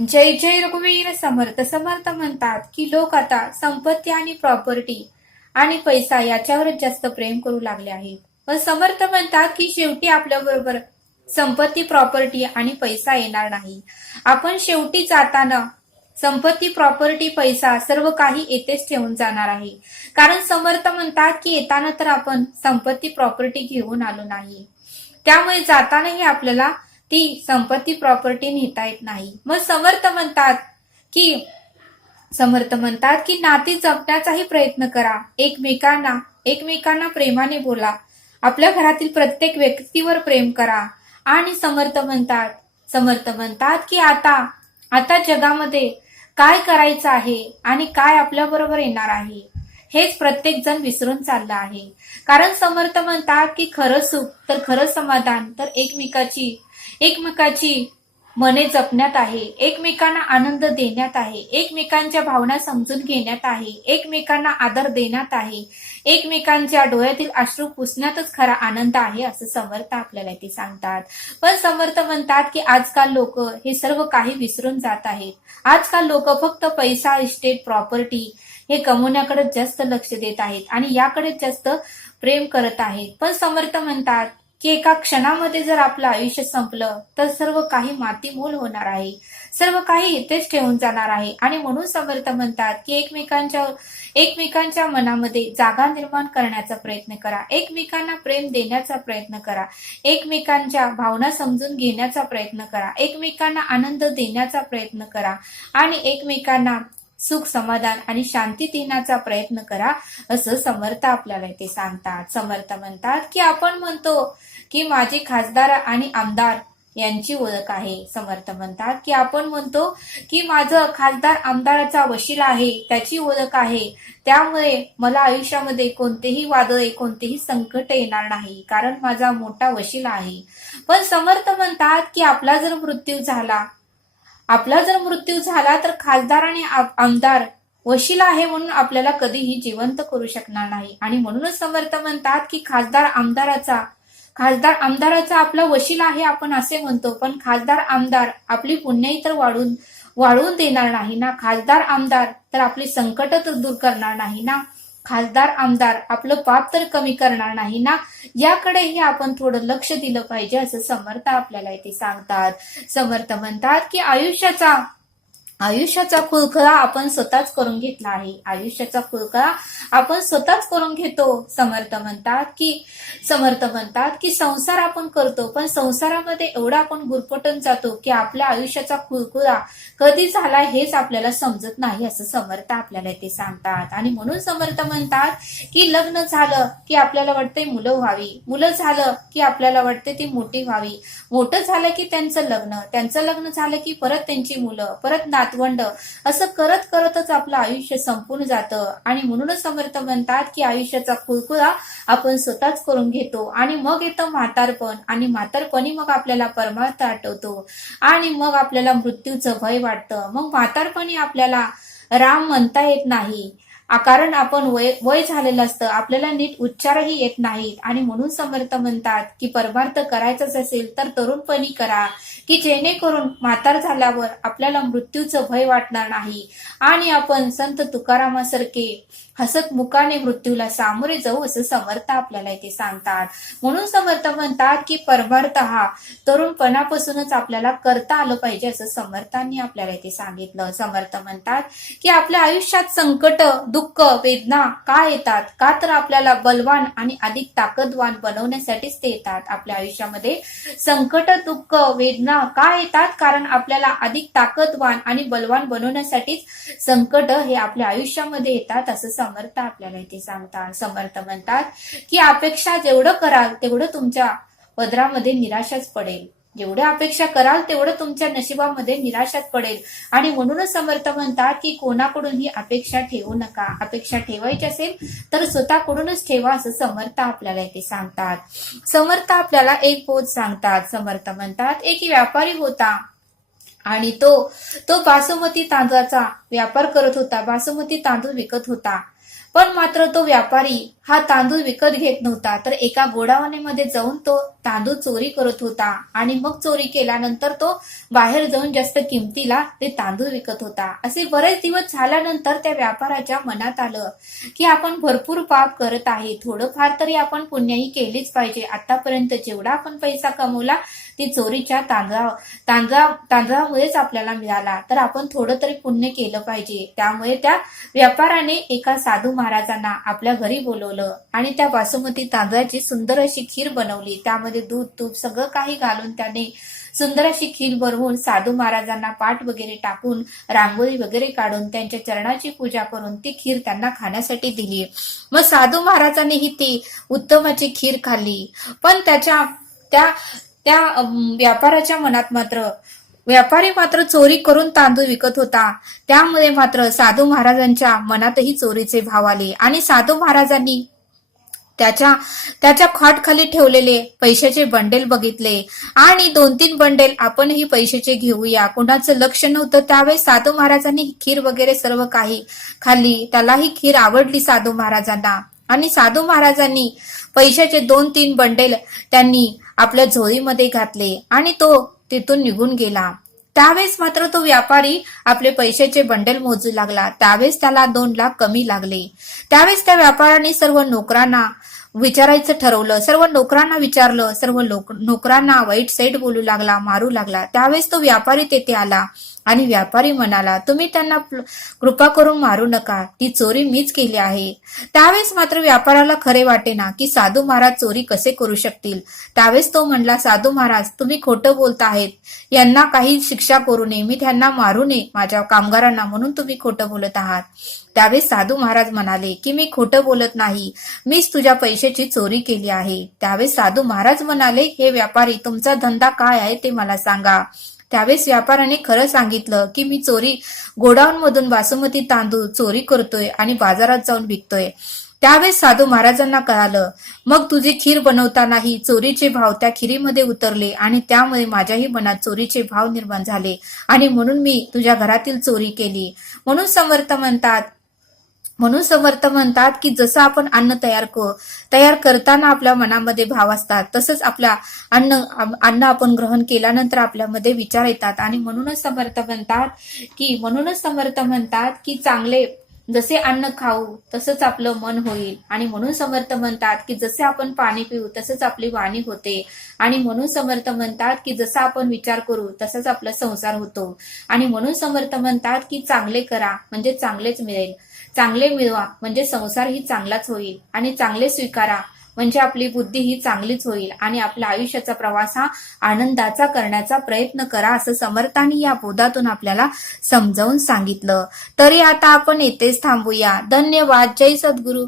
जय जय रघुवीर समर्थ समर्थ म्हणतात की लोक आता संपत्ती आणि प्रॉपर्टी आणि पैसा याच्यावरच जास्त प्रेम करू लागले आहेत. पण समर्थ म्हणतात की शेवटी आपल्या बरोबर संपत्ती प्रॉपर्टी आणि पैसा येणार नाही. आपण शेवटी जाताना संपत्ती प्रॉपर्टी पैसा सर्व काही येथेच ठेवून जाणार आहे. कारण समर्थ म्हणतात की येताना तर आपण संपत्ती प्रॉपर्टी घेऊन आलो नाही, त्यामुळे जातानाही आपल्याला ती संपत्ती प्रॉपर्टी नेता येत नाही. मग की समर्थ म्हणतात की नाती जपण्याचाही प्रयत्न करा, एकमेकांना एकमेकांना प्रेमाने बोला, आपल्या घरातील प्रत्येक व्यक्तीवर प्रेम करा. आणि समर्थ म्हणतात की आता आता जगामध्ये काय करायचं आहे आणि काय आपल्या बरोबर येणार आहे हेच प्रत्येक जण विसरून चालला आहे. कारण समर्थ म्हणतात की खरं सुख तर खरं समाधान तर एकमेकाची मने जपण्यात आहे, एकमेकांना आनंद देण्यात आहे, एकमेकांच्या भावना समजून घेण्यात आहे, एकमेकांना आदर देण्यात आहे, एकमेकांच्या डोळ्यातील अश्रू पुसण्यातच खरा आनंद आहे असं समर्थ आपल्याला ते सांगतात. पण समर्थ म्हणतात की आजकाल लोक हे सर्व काही विसरून जात आहेत. आजकाल लोक फक्त पैसा, इस्टेट, प्रॉपर्टी हे कमवण्याकडे जास्त लक्ष देत आहेत आणि याकडे जास्त प्रेम करत आहेत. पण समर्थ म्हणतात की एका क्षणामध्ये जर आपलं आयुष्य संपलं तर सर्व काही मातीमोल होणार आहे, सर्व काही इथेच ठेवून जाणार आहे. आणि म्हणून समर्थ म्हणतात की एकमेकांच्या मनामध्ये जागा निर्माण करण्याचा प्रयत्न करा, एकमेकांना प्रेम देण्याचा प्रयत्न करा, एकमेकांच्या भावना समजून घेण्याचा प्रयत्न करा, एकमेकांना आनंद देण्याचा प्रयत्न करा आणि एकमेकांना सुख, समाधान आणि शांती देण्याचा प्रयत्न करा असं समर्थ आपल्याला ते सांगतात. समर्थ म्हणतात की आपण म्हणतो की माझे खासदार आणि आमदार यांची ओळख आहे. समर्थ म्हणतात की आपण म्हणतो की माझं खासदार आमदाराचा वशीला आहे, त्याची ओळख आहे, त्यामुळे मला आयुष्यामध्ये कोणतेही वादळ, कोणतेही संकट येणार नाही, कारण माझा मोठा वशीला आहे. पण समर्थ म्हणतात की आपला जर मृत्यू झाला तर खासदार आणि आमदार वशिला आहे म्हणून आपल्याला कधीही जिवंत करू शकणार नाही. आणि म्हणूनच समर्थ म्हणतात की खासदार आमदाराचा आपला वशिला आहे आपण असे म्हणतो, पण खासदार आमदार आपली पुण्याई तर वाढवून देणार नाही ना, खासदार आमदार तर आपली संकट तर दूर करणार नाही ना, खासदार आमदार आपलं पाप तर कमी करणार नाही ना, याकडेही आपण थोडं लक्ष दिलं पाहिजे असं समर्थ आपल्याला इथे सांगतात. समर्थ म्हणतात की आयुष्याचा खुळखळा आपण स्वतःच करून घेतला आहे, आयुष्याचा खुळखळा आपण स्वतःच करून घेतो. समर्थ म्हणतात की संसार आपण करतो, पण संसारामध्ये एवढा आपण गुरफटून जातो की आपल्या आयुष्याचा खुळखुळा कधी झाला हेच आपल्याला समजत नाही असं समर्थ आपल्याला ते सांगतात. आणि म्हणून समर्थ म्हणतात की लग्न झालं की आपल्याला वाटतंय मुलं व्हावी, मुलं झालं की आपल्याला वाटते ती मोठी व्हावी, मोठं झालं की त्यांचं लग्न झालं की परत त्यांची मुलं, परत नातवंड, असं करत करतच आपलं आयुष्य संपून जातं. आणि म्हणूनच समर्थ म्हणतात की आयुष्याचा खुळखुळा आपण स्वतःच करून घेतो आणि मग येतं म्हातारपण, आणि म्हातारपणी मग आपल्याला परमार्थ आठवतो आणि मग आपल्याला मृत्यूचं भय वाटतं. मग म्हातारपणी आपल्याला राम म्हणता येत नाही, कारण आपण वय झालेलं असतं, आपल्याला नीट उच्चारही येत नाहीत. आणि म्हणून समर्थ म्हणतात की परमार्थ करायचंच असेल तर तरुणपणी करा, की जेणेकरून म्हातार झाल्यावर आपल्याला मृत्यूचं भय वाटणार नाही आणि आपण संत तुकारामासारखे हसत मुखाने मृत्यूला सामोरे जाऊ असं समर्थ आपल्याला इथे सांगतात. म्हणून समर्थ म्हणतात की परमार्थ हा तरुणपणापासूनच आपल्याला करता आलं पाहिजे असं समर्थांनी आपल्याला इथे सांगितलं. समर्थ म्हणतात की आपल्या आयुष्यात संकट, दुःख, वेदना का येतात, का तर आपल्याला बलवान आणि अधिक ताकदवान बनवण्यासाठीच ते येतात. आपल्या आयुष्यामध्ये संकट, दुःख, वेदना का येतात, कारण आपल्याला अधिक ताकदवान आणि बलवान बनवण्यासाठीच संकट हे आपल्या आयुष्यामध्ये येतात असं समर्थ आपल्याला इथे सांगतात. समर्थ म्हणतात की अपेक्षा जेवढं कराल तेवढं तुमच्या पदरामध्ये निराशाच पडेल, जेवढ्या अपेक्षा कराल तेवढं तुमच्या नशिबामध्ये निराशाच पडेल. आणि म्हणूनच समर्थ म्हणतात की कोणाकडूनही अपेक्षा ठेवू नका, अपेक्षा ठेवायची असेल तर स्वतःकडूनच ठेवा असं समर्थ आपल्याला इथे सांगतात. समर्थ आपल्याला एक बोध सांगतात. समर्थ म्हणतात एक व्यापारी होता आणि तो बासमती तांदळाचा व्यापार करत होता, बासमती तांदूळ विकत होता. पण मात्र तो व्यापारी हा तांदूळ विकत घेत नव्हता, तर एका गोडाऊनमध्ये जाऊन तो तांदूळ चोरी करत होता आणि मग चोरी केल्यानंतर तो बाहेर जाऊन जास्त किमतीला ते तांदूळ विकत होता. असे बरेच दिवस झाल्यानंतर त्या व्यापाराच्या मनात आलं की आपण भरपूर पाप करत आहे, थोडंफार तरी आपण पुण्यही केलीच पाहिजे. आतापर्यंत जेवढा आपण पैसा कमवला ती चोरीच्या तांदळामुळेच आपल्याला मिळाला, तर आपण थोडं तरी पुण्य केलं पाहिजे. त्यामुळे त्या व्यापाराने एका साधू महाराजांना आपल्या घरी बोलवलं आणि त्या बासमती तांदळाची सुंदर अशी खीर बनवली. त्यामध्ये दूध तूप सगळं काही घालून त्याने सुंदर अशी खीर बनवून साधू महाराजांना पाट वगैरे टाकून रांगोळी वगैरे काढून त्यांच्या चरणाची पूजा करून ती खीर त्यांना खाण्यासाठी दिली. मग साधू महाराजांनीही ती उत्तमाची खीर खाल्ली. पण त्या त्या व्यापाराच्या मनात मात्र व्यापारी मात्र चोरी करून तांदूळ विकत होता. त्यामुळे मात्र साधू महाराजांच्या मनातही चोरीचे भाव आले आणि साधू महाराजांनी त्याच्या खाली ठेवलेले पैशाचे बंडेल बघितले आणि 2-3 बंडेल आपणही पैशाचे घेऊया, कुणाचं लक्ष नव्हतं. त्यावेळेस साधू महाराजांनी खीर वगैरे सर्व काही खाल्ली. त्यालाही खीर आवडली साधू महाराजांना आणि साधू महाराजांनी पैशाचे 2-3 बंडेल त्यांनी आपल्या झोळीमध्ये घातले आणि तो तिथून निघून गेला. त्यावेळेस मात्र तो व्यापारी आपले पैशाचे बंडल मोजू लागला. त्यावेळेस त्याला 2 लाख कमी लागले. त्यावेळेस त्या व्यापाऱ्याने सर्व नोकरांना विचारायचं ठरवलं. सर्व नोकरांना विचारलं. सर्व नोकरांना वाईट साईड बोलू लागला, मारू लागला. त्यावेळेस तो व्यापारी तेथे आला आणि व्यापारी म्हणाला, तुम्ही त्यांना कृपा करून मारू नका, ती चोरी मीच केली आहे. त्यावेळेस मात्र व्यापाराला खरे वाटेना की साधू महाराज चोरी कसे करू शकतील. त्यावेळेस तो म्हणला, साधू महाराज तुम्ही खोटं बोलता आहेत, यांना काही शिक्षा करू नये, मी त्यांना मारू नये माझ्या कामगारांना, म्हणून तुम्ही खोटं बोलत आहात. त्यावेळेस साधू महाराज म्हणाले की मी खोटं बोलत नाही, मीच तुझ्या पैशाची चोरी केली आहे. त्यावेळेस साधू महाराज म्हणाले, हे व्यापारी तुमचा धंदा काय आहे ते मला सांगा. त्यावेळेस व्यापाऱ्याने खरं सांगितलं की मी गोडाऊन मधून बासमती तांदूळ चोरी करतोय आणि बाजारात जाऊन विकतोय. त्यावेळेस साधू महाराजांना कळालं. मग तुझी खीर बनवतानाही चोरीचे भाव त्या खिरीमध्ये उतरले आणि त्यामुळे माझ्याही मनात चोरीचे भाव निर्माण झाले आणि म्हणून मी तुझ्या घरातील चोरी केली. म्हणून समर्थ म्हणतात की जसं आपण अन्न तयार करताना आपल्या मनामध्ये भाव असतात, तसंच आपल्या अन्न आपण ग्रहण केल्यानंतर आपल्यामध्ये विचार येतात. आणि म्हणूनच समर्थ म्हणतात की चांगले जसे अन्न खाऊ तसंच आपलं मन होईल. आणि म्हणून समर्थ म्हणतात की जसे आपण पाणी पिऊ तसंच आपली वाणी होते. आणि म्हणून समर्थ म्हणतात की जसा आपण विचार करू तसंच आपला संसार होतो. आणि म्हणून समर्थ म्हणतात की चांगले करा म्हणजे चांगलेच मिळेल, चांगले मिळवा म्हणजे संसार ही चांगलाच होईल, आणि चांगले स्वीकारा म्हणजे आपली बुद्धी ही चांगलीच होईल आणि आपल्या आयुष्याचा प्रवास हा आनंदाचा करण्याचा प्रयत्न करा, असं समर्थांनी या बोधातून आपल्याला समजावून सांगितलं. तरी आता आपण येथेच थांबूया. धन्यवाद. जय सद्गुरू.